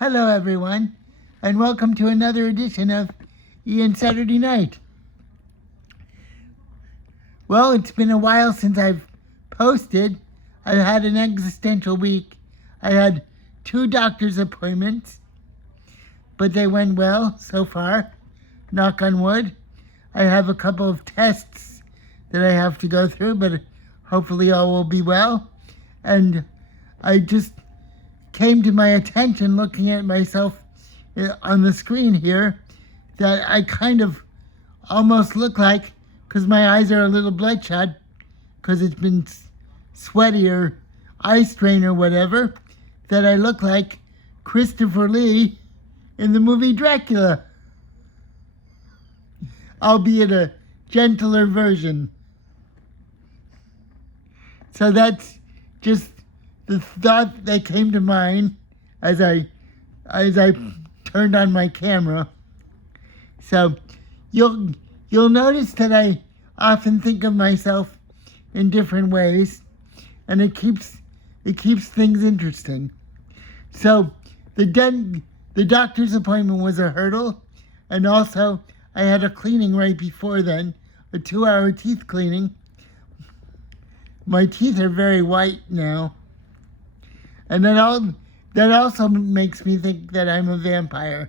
Hello, everyone, and welcome to another edition of Ian Saturday Night. Well, it's been a while since I've posted. I've had an existential week. I had 2 doctor's appointments, but they went well so far, knock on wood. I have a couple of tests that I have to go through, but hopefully all will be well. And I just came to my attention looking at myself on the screen here that I kind of almost look like, because my eyes are a little bloodshot, because it's been sweaty or eye strain or whatever, that I look like Christopher Lee in the movie Dracula, albeit a gentler version. So that's just the thought that came to mind as I turned on my camera. So you'll notice that I often think of myself in different ways, and it keeps things interesting. So the doctor's appointment was a hurdle, and also I had a cleaning right before then, a 2-hour teeth cleaning. My teeth are very white now. And that also makes me think that I'm a vampire,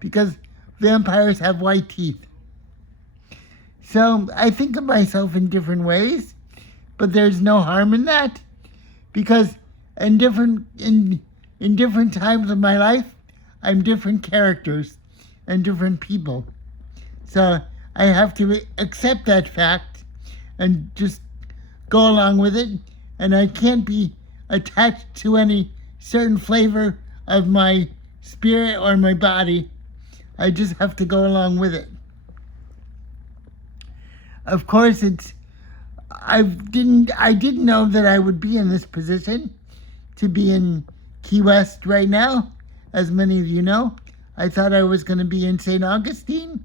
because vampires have white teeth. So I think of myself in different ways, but there's no harm in that, because in different times of my life, I'm different characters and different people. So I have to accept that fact and just go along with it, and I can't be attached to any certain flavor of my spirit or my body. I just have to go along with it. Of course, I didn't know that I would be in this position, to be in Key West right now, as many of you know. I thought I was going to be in St. Augustine,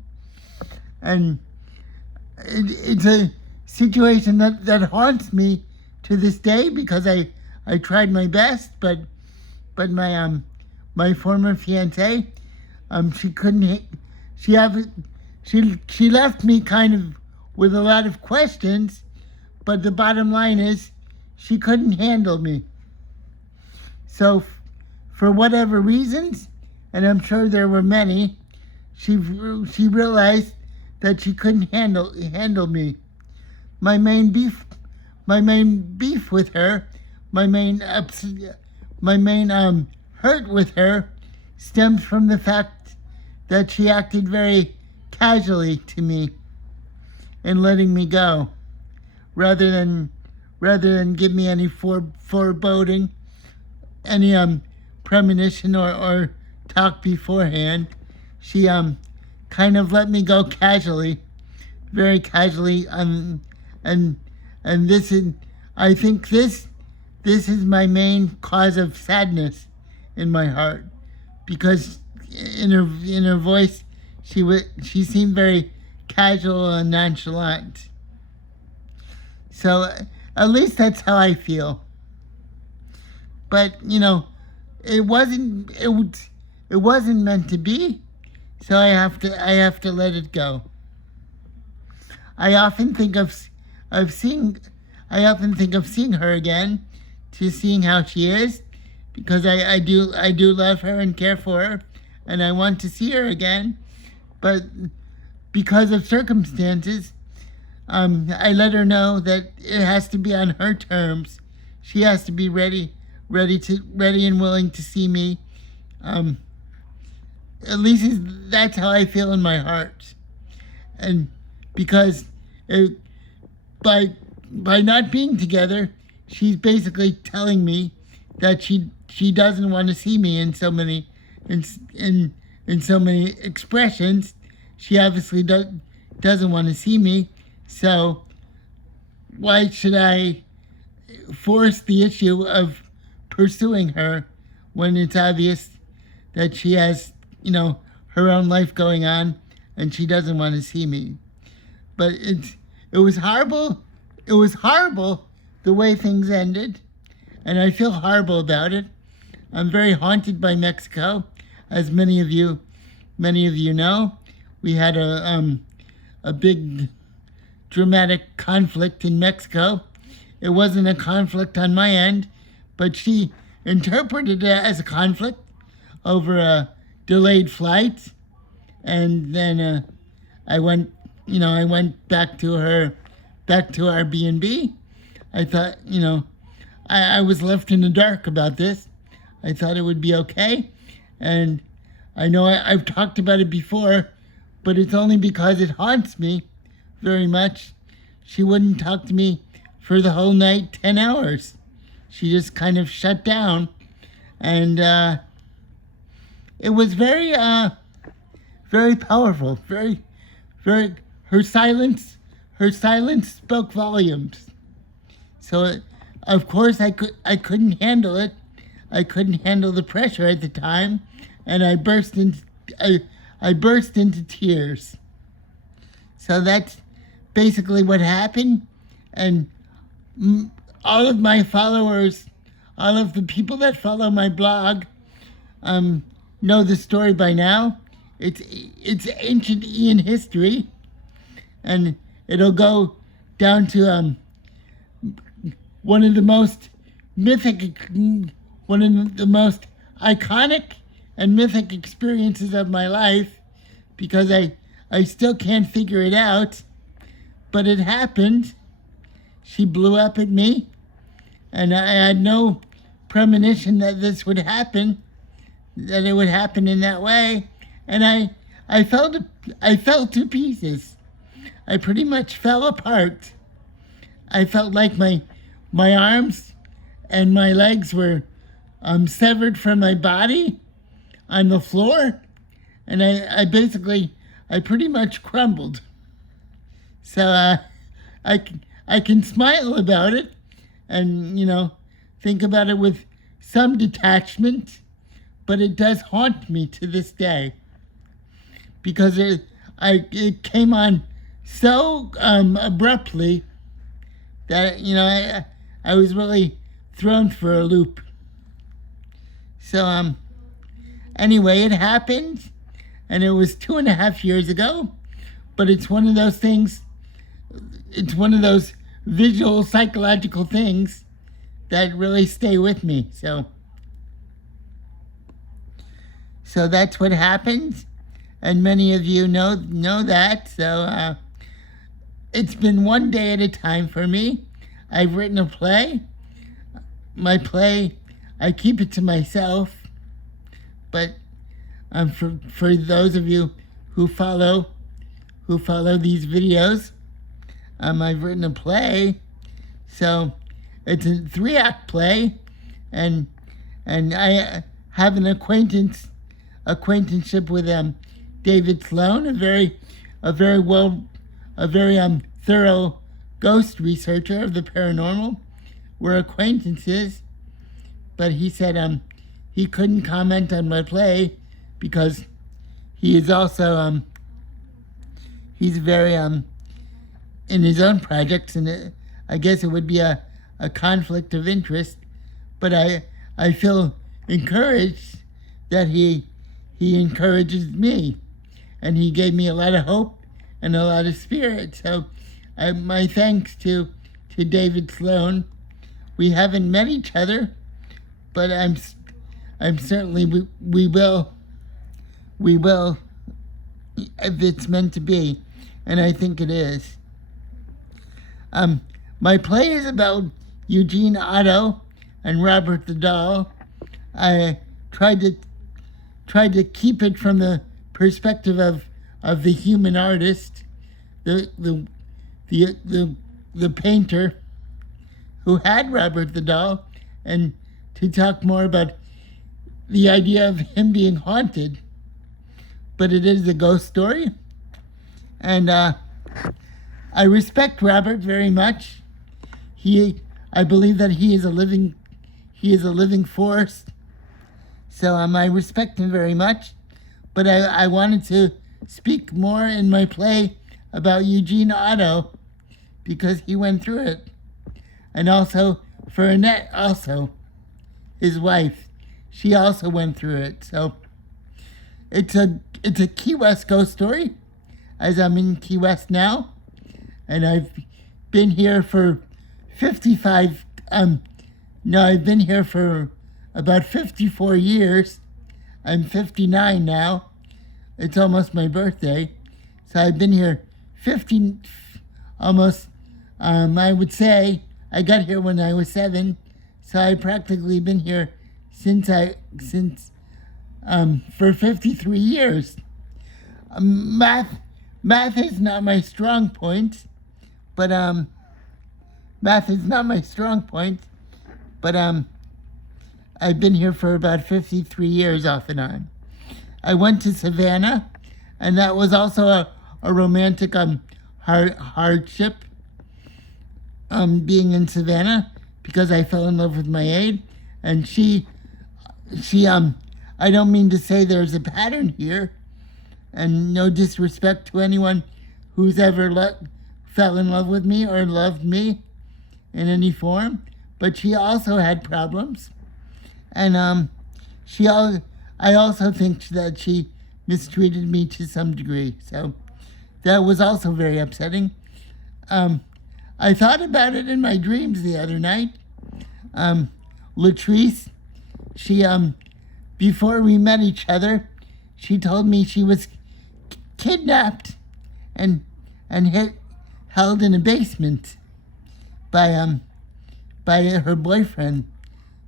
and it's a situation that haunts me to this day, because I tried my best, but my former fiance, she left me kind of with a lot of questions, but the bottom line is she couldn't handle me. So for whatever reasons, and I'm sure there were many, she realized that she couldn't handle me. My main beef with her, my main hurt with her, stems from the fact that she acted very casually to me in letting me go, rather than give me any foreboding, any premonition or talk beforehand. She kind of let me go casually, very casually, and this is, I think this is my main cause of sadness in my heart, because in her voice she seemed very casual and nonchalant. So at least that's how I feel. But it wasn't meant to be, so I have to let it go. I often think of seeing her again, to seeing how she is, because I do love her and care for her, and I want to see her again. But because of circumstances, I let her know that it has to be on her terms. She has to be ready and willing to see me. At least that's how I feel in my heart. And because by not being together, she's basically telling me that she doesn't want to see me in so many expressions. She obviously doesn't want to see me. So why should I force the issue of pursuing her when it's obvious that she has, her own life going on and she doesn't want to see me? But it was horrible. It was horrible the way things ended, and I feel horrible about it. I'm very haunted by Mexico, as many of you know. We had a big dramatic conflict in Mexico. It wasn't a conflict on my end, but she interpreted it as a conflict over a delayed flight. And then I went back to our B&B. I thought, I was left in the dark about this. I thought it would be okay. And I know I've talked about it before, but it's only because it haunts me very much. She wouldn't talk to me for the whole night, 10 hours. She just kind of shut down. And it was very, very powerful. Very, very, her silence spoke volumes. So, of course, I couldn't handle it. I couldn't handle the pressure at the time, and I burst into tears. So that's basically what happened, and all of my followers, all of the people that follow my blog, know the story by now. It's ancient Ian history, and it'll go down to one of the most iconic and mythic experiences of my life, because I still can't figure it out, but it happened. She blew up at me, and I had no premonition that this would happen, that it would happen in that way, and I fell to pieces. I pretty much fell apart. I felt like my arms and my legs were severed from my body on the floor, and I pretty much crumbled. So I can smile about it and think about it with some detachment, but it does haunt me to this day, because it came on so abruptly that I was really thrown for a loop. So anyway, it happened, and it was 2.5 years ago, but it's one of those things. It's one of those visual psychological things that really stay with me. So that's what happened, and many of you know that. So it's been one day at a time for me. I've written a play. My play, I keep it to myself, but for those of you who follow these videos, I've written a play. So it's a 3-act play, and I have an acquaintanceship with David Sloan, a very thorough ghost researcher of the paranormal. We're acquaintances, but he said he couldn't comment on my play because he is also he's very in his own projects, and I guess it would be a conflict of interest. But I feel encouraged that he encourages me, and he gave me a lot of hope and a lot of spirit. So my thanks to David Sloan. We haven't met each other, but I'm certainly we will if it's meant to be, and I think it is. My play is about Eugene Otto and Robert the Doll. I tried to keep it from the perspective of the human artist, the painter who had Robert the Doll, and to talk more about the idea of him being haunted. But it is a ghost story, and I respect Robert very much. I believe that he is a living force. So I respect him very much. But I wanted to speak more in my play about Eugene Otto, because he went through it. And also for Annette, also, his wife. she also went through it. So it's a Key West ghost story, as I'm in Key West now, and I've been here for 55. No, I've been here for about 54 years. I'm 59 now. It's almost my birthday, so I've been here 50 almost. I would say I got here when I was 7, so I've practically been here since for 53 years. Math is not my strong point, but math is not my strong point, but I've been here for about 53 years off and on. I went to Savannah, and that was also a romantic hardship. Being in Savannah, because I fell in love with my aide, and she I don't mean to say there's a pattern here, and no disrespect to anyone who's ever fell in love with me or loved me in any form, but she also had problems, and I also think that she mistreated me to some degree, so that was also very upsetting. I thought about it in my dreams the other night. Latrice, she, before we met each other, she told me she was kidnapped and held in a basement by her boyfriend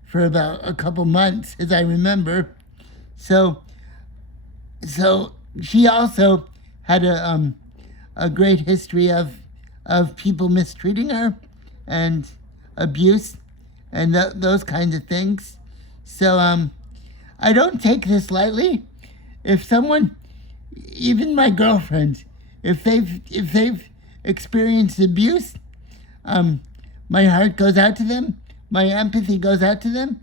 for about a couple months, as I remember. So she also had a great history of people mistreating her and abuse and those kinds of things. So I don't take this lightly. If someone, even my girlfriends, if they've experienced abuse, my heart goes out to them. My empathy goes out to them.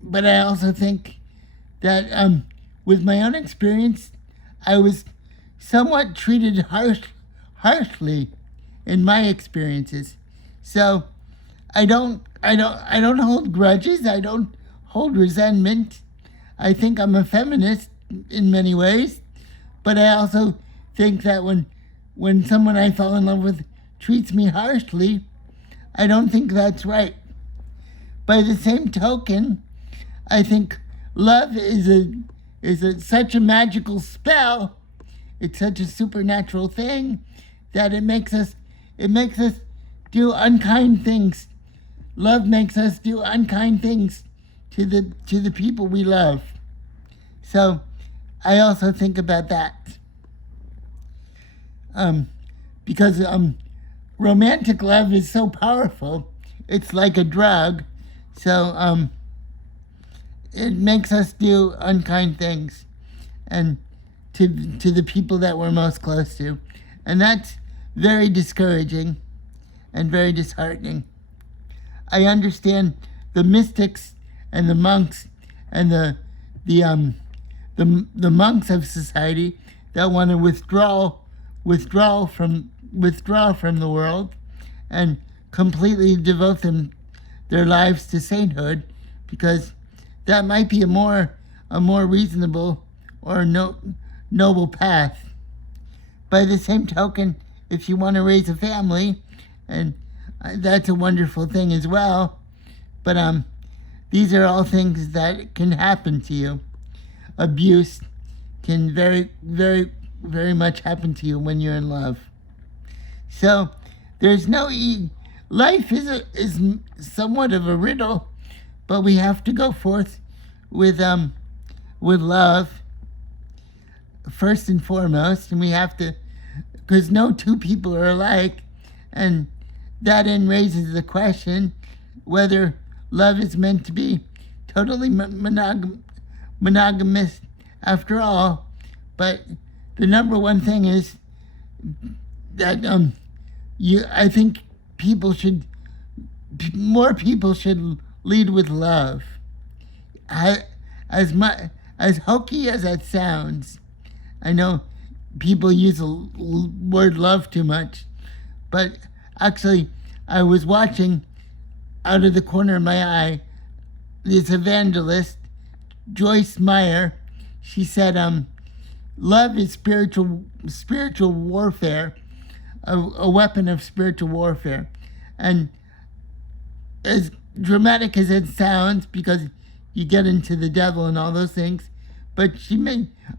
But I also think that with my own experience, I was somewhat treated harshly in my experiences. So I don't hold grudges. I don't hold resentment. I think I'm a feminist in many ways, but I also think that when someone I fall in love with treats me harshly, I don't think that's right. By the same token, I think love is such a magical spell. It's such a supernatural thing that it makes us do unkind things. Love makes us do unkind things to the people we love. So I also think about that. Because romantic love is so powerful. It's like a drug. So it makes us do unkind things and to the people that we're most close to. And that's very discouraging and very disheartening. I understand the mystics and the monks and the monks of society that want to withdraw from the world and completely devote their lives to sainthood, because that might be a more reasonable or noble path. By the same token, if you want to raise a family, and that's a wonderful thing as well, but these are all things that can happen to you. Abuse can very, very, very much happen to you when you're in love. So there's no life is somewhat of a riddle, but we have to go forth with love first and foremost, and we have to, because no two people are alike, and that then raises the question whether love is meant to be totally monogamous after all. But the number one thing is that I think more people should lead with love. As hokey as that sounds, I know people use the word love too much, but actually, I was watching out of the corner of my eye this evangelist Joyce Meyer. She said, love is spiritual warfare, a weapon of spiritual warfare. And as dramatic as it sounds, because you get into the devil and all those things, but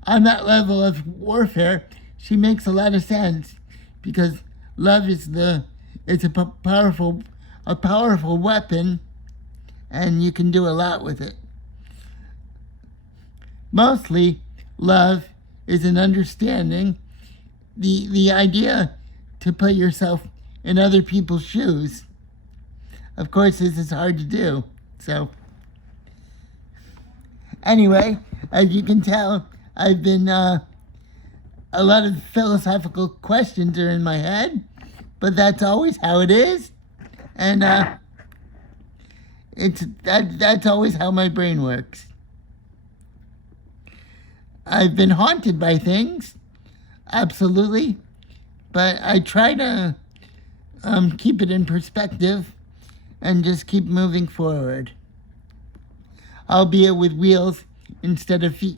on that level of warfare, she makes a lot of sense, because love is it's a powerful weapon, and you can do a lot with it. Mostly, love is an understanding, the idea to put yourself in other people's shoes. Of course, this is hard to do. So, anyway, as you can tell, I've been, a lot of philosophical questions are in my head, but that's always how it is. And, that's always how my brain works. I've been haunted by things, absolutely, but I try to keep it in perspective and just keep moving forward, albeit with wheels instead of feet.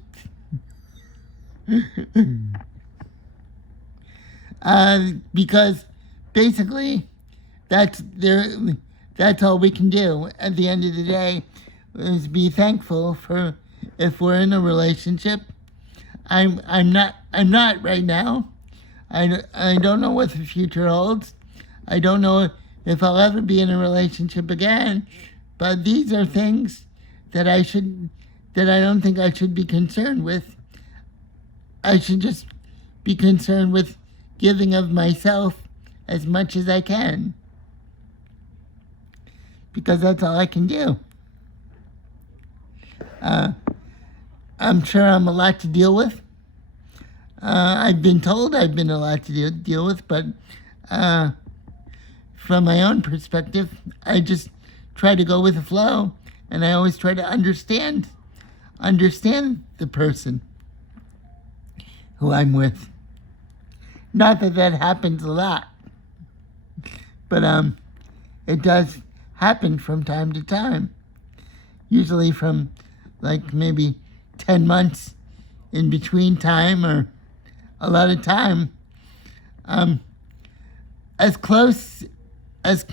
Because basically, that's all we can do at the end of the day, is be thankful for if we're in a relationship. I'm not right now. I don't know what the future holds. I don't know if I'll ever be in a relationship again. But these are things that I don't think I should be concerned with. I should just be concerned with giving of myself as much as I can, because that's all I can do. I'm sure I'm a lot to deal with. I've been told I've been a lot to deal with, but from my own perspective, I just try to go with the flow, and I always try to understand the person who I'm with. Not that happens a lot, but it does happen from time to time. Usually from like maybe 10 months in between time, or a lot of time. As close, as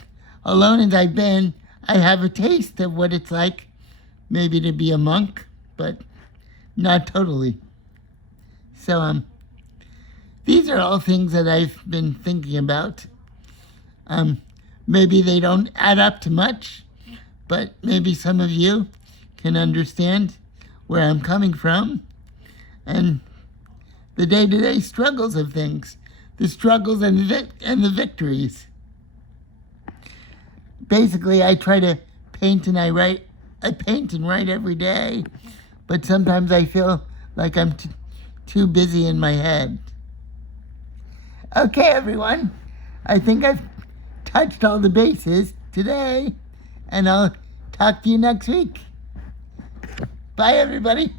alone as I've been, I have a taste of what it's like maybe to be a monk, but not totally. So these are all things that I've been thinking about. Maybe they don't add up to much, but maybe some of you can understand where I'm coming from, and the day-to-day struggles of things, the struggles and the victories. Basically, I try to paint and I paint and write every day, but sometimes I feel like I'm too busy in my head. Okay, everyone, I think I've touched all the bases today, and I'll talk to you next week. Bye, everybody.